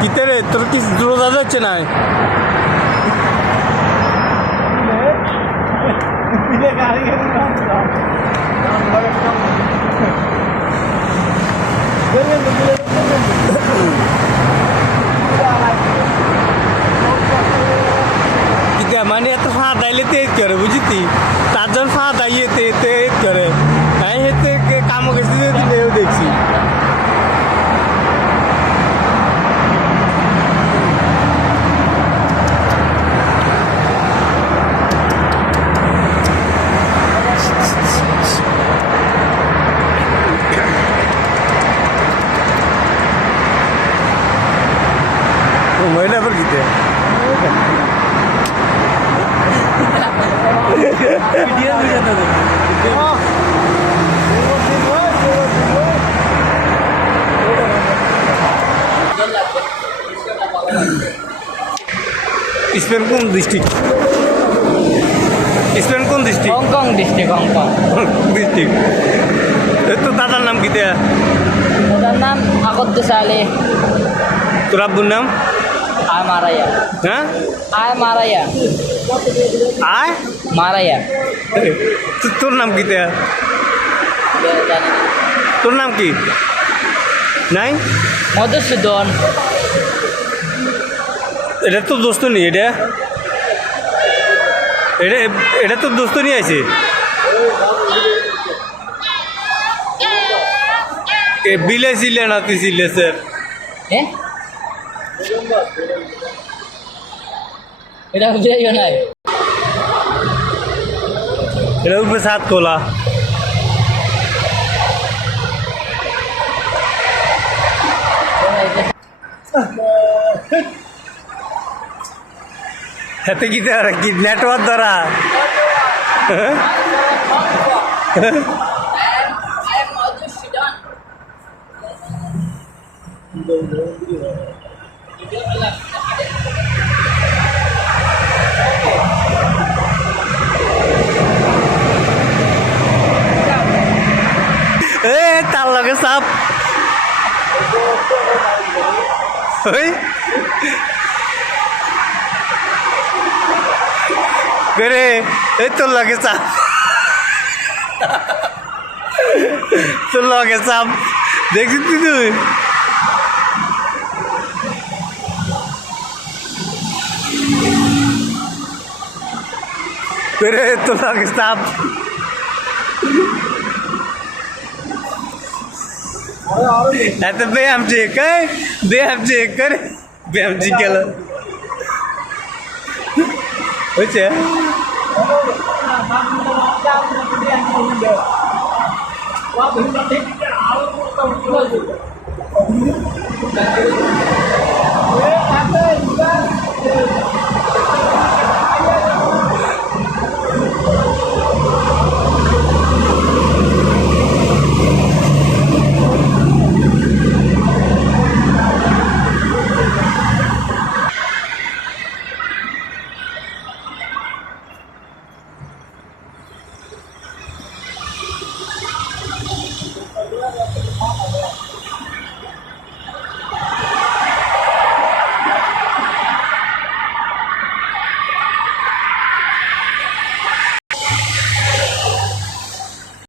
কিতে রে তোর কি রোজা যাচ্ছে না কিতে মানে এত ফাঁ দাইলে তেজ করে বুঝিতি চারজন ফাঁ দাইয়ে তেজ করে আমি হেতে কামো গেছি দিলেও দেখছি महिला पर कितने स्पेन कौन डिस्ट्रिक्ट स्पेन कौन district Hong Kong district Hong Kong district तो दादार नाम कितने ওটার নাম আকদ্দুস আলী তোর আব্বুর নাম আয় মারাইয়া হ্যাঁ আয় মারাইয়া আয় মারাইয়া তোর নাম কি জানি না তোর নাম কি নাই মধুসূদন এটা তো দোস্ত নি এটা এটা এটা তো দোস্ত নিয়ে আছে বিলে ছিলে না তুই ছিলে স্যার হ্যাঁ এটা বুঝাইও নাই এটা উপরে সাত কোলা হাতে কি দেওয়া কি নেটওয়ার্ক দ্বারা তার লগে সাপ করে এই তোর লগে চাপ তোর লগে চাপ দেখছিস তুই করে তোর লগে চাপ आता बे आमचे काय बे आमचे कर बे आमची केलं होय